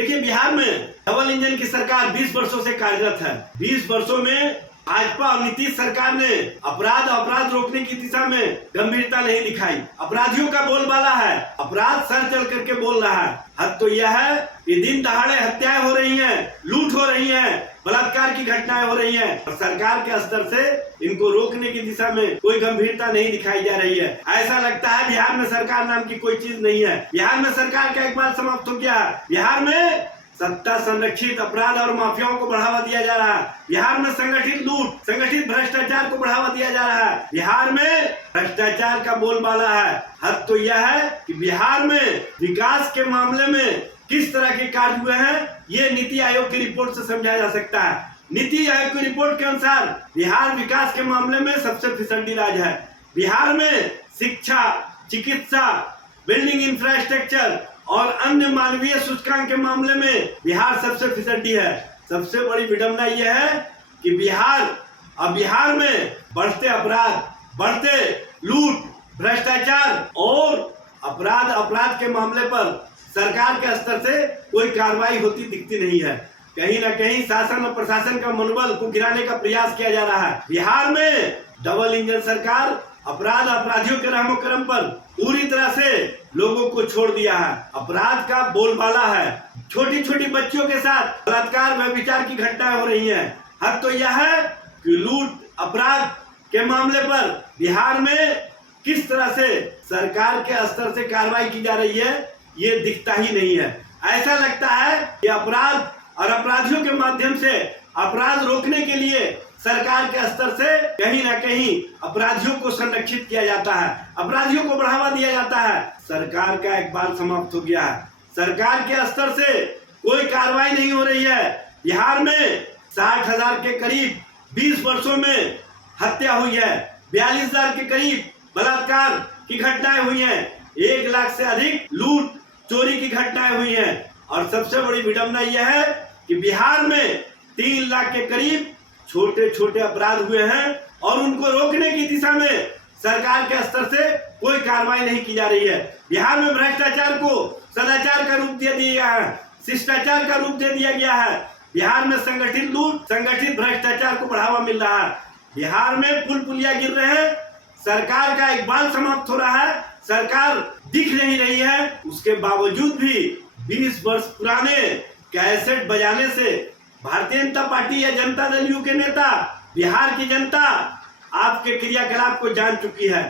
देखिए, बिहार में double engine की सरकार 20 वर्षों से कार्यरत है। 20 वर्षों में भाजपा और नीतीश सरकार ने अपराध रोकने की दिशा में गंभीरता नहीं दिखाई। अपराधियों का बोलबाला है, अपराध सर चल करके बोल रहा है। हद तो यह है कि दिन दहाड़े हत्याएं हो रही हैं, लूट हो रही है, बलात्कार की घटनाएं हो रही हैं और सरकार के स्तर से इनको रोकने की दिशा में कोई गंभीरता नहीं दिखाई जा रही है। ऐसा लगता है बिहार में सरकार नाम की कोई चीज नहीं है। बिहार में सरकार का एक बार समाप्त हो गया। बिहार में सत्ता संरक्षित अपराध और माफियाओं को बढ़ावा दिया जा रहा है। बिहार में संगठित लूट, संगठित भ्रष्टाचार को बढ़ावा दिया जा रहा है। बिहार में भ्रष्टाचार का बोलबाला है। हद तो यह है कि बिहार में विकास के मामले में किस तरह के कार्य हुए हैं, ये नीति आयोग की रिपोर्ट से समझाया जा सकता है। नीति आयोग की रिपोर्ट के अनुसार बिहार विकास के मामले में सबसे फिसड्डी राज्य है। बिहार में शिक्षा, चिकित्सा, बिल्डिंग इंफ्रास्ट्रक्चर और अन्य मानवीय सूचकांक के मामले में बिहार सबसे फिसड्डी है। सबसे बड़ी विडंबना यह है कि बिहार में बढ़ते अपराध, बढ़ते लूट, भ्रष्टाचार और अपराध के मामले पर सरकार के स्तर से कोई कार्रवाई होती दिखती नहीं है। कहीं न कहीं शासन और प्रशासन का मनोबल को गिराने का प्रयास किया जा रहा है। बिहार में डबल इंजन सरकार अपराधियों के रहमो करम पर पूरी तरह से लोगों को छोड़ दिया है। अपराध का बोलबाला है। छोटी छोटी बच्चियों के साथ बलात्कार, व्यभिचार की घटनाएं हो रही हैं। हद तो यह है कि लूट, अपराध के मामले पर बिहार में किस तरह से सरकार के स्तर से कार्रवाई की जा रही है, ये दिखता ही नहीं है। ऐसा लगता है कि अपराध और अपराधियों के माध्यम से अपराध रोकने के लिए सरकार के स्तर से कहीं ना कहीं अपराधियों को संरक्षित किया जाता है, अपराधियों को बढ़ावा दिया जाता है। सरकार का एक बार समाप्त हो गया है। सरकार के स्तर से कोई कार्रवाई नहीं हो रही है। बिहार में 60,000 के करीब 20 वर्षों में हत्या हुई है। 42,000 के करीब बलात्कार की घटनाएं हुई हैं। 1 लाख से अधिक लूट, चोरी की घटनाएं हुई हैं। और सबसे बड़ी विडंबना यह है कि बिहार में 3 लाख के करीब छोटे छोटे अपराध हुए हैं और उनको रोकने की दिशा में सरकार के स्तर से कोई कार्रवाई नहीं की जा रही है। बिहार में भ्रष्टाचार को सदाचार का रूप दे दिया गया है, शिष्टाचार का रूप दे दिया गया है। बिहार में संगठित लूट, संगठित भ्रष्टाचार को बढ़ावा मिल रहा है। बिहार में पुल पुलिया गिर रहे हैं। सरकार का इकबाल समाप्त हो रहा है। सरकार दिख नहीं रही है। उसके बावजूद भी 20 वर्ष पुराने कैसेट बजाने से भारतीय जनता पार्टी या जनता दल यू के नेता, बिहार की जनता आपके क्रियाकलाप को जान चुकी है।